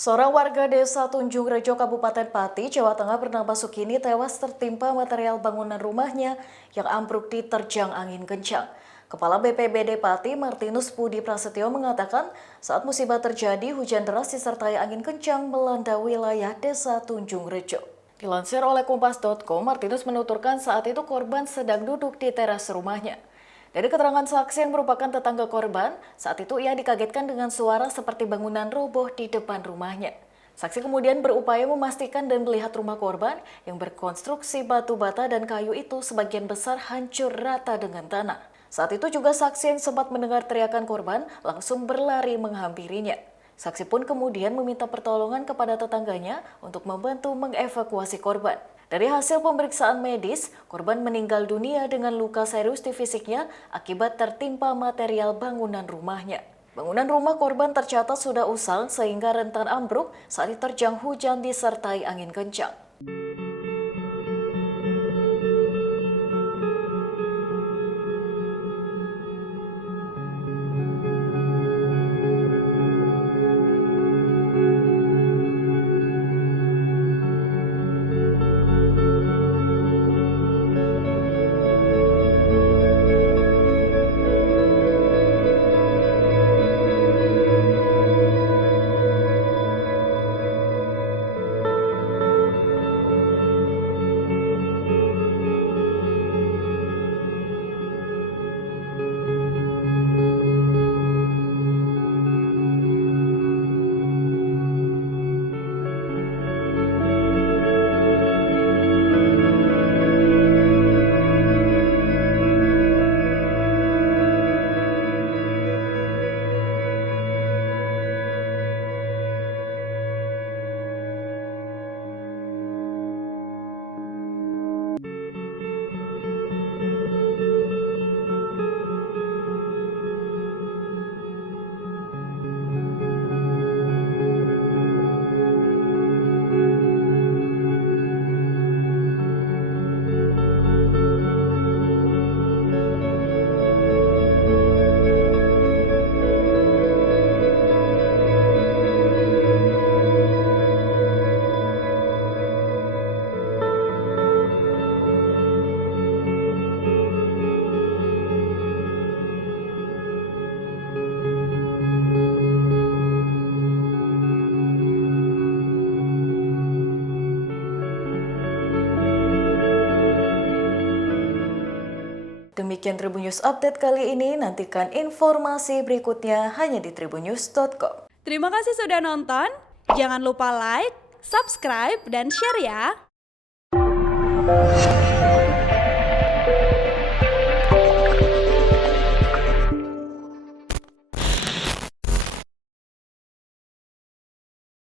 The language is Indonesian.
Seorang warga desa Tunjung Rejo, Kabupaten Pati, Jawa Tengah bernama Sukini tewas tertimpa material bangunan rumahnya yang ambruk diterjang angin kencang. Kepala BPBD Pati, Martinus Budi Prasetyo mengatakan saat musibah terjadi, hujan deras disertai angin kencang melanda wilayah desa Tunjung Rejo. Dilansir oleh Kompas.com, Martinus menuturkan saat itu korban sedang duduk di teras rumahnya. Dari keterangan saksi yang merupakan tetangga korban, saat itu ia dikagetkan dengan suara seperti bangunan roboh di depan rumahnya. Saksi kemudian berupaya memastikan dan melihat rumah korban yang berkonstruksi batu bata dan kayu itu sebagian besar hancur rata dengan tanah. Saat itu juga saksi yang sempat mendengar teriakan korban langsung berlari menghampirinya. Saksi pun kemudian meminta pertolongan kepada tetangganya untuk membantu mengevakuasi korban. Dari hasil pemeriksaan medis, korban meninggal dunia dengan luka serius di fisiknya akibat tertimpa material bangunan rumahnya. Bangunan rumah korban tercatat sudah usang sehingga rentan ambruk saat diterjang hujan disertai angin kencang. Demikian Tribun News Update kali ini, nantikan informasi berikutnya hanya di tribunnews.com. Terima kasih sudah nonton, jangan lupa like, subscribe, dan share ya!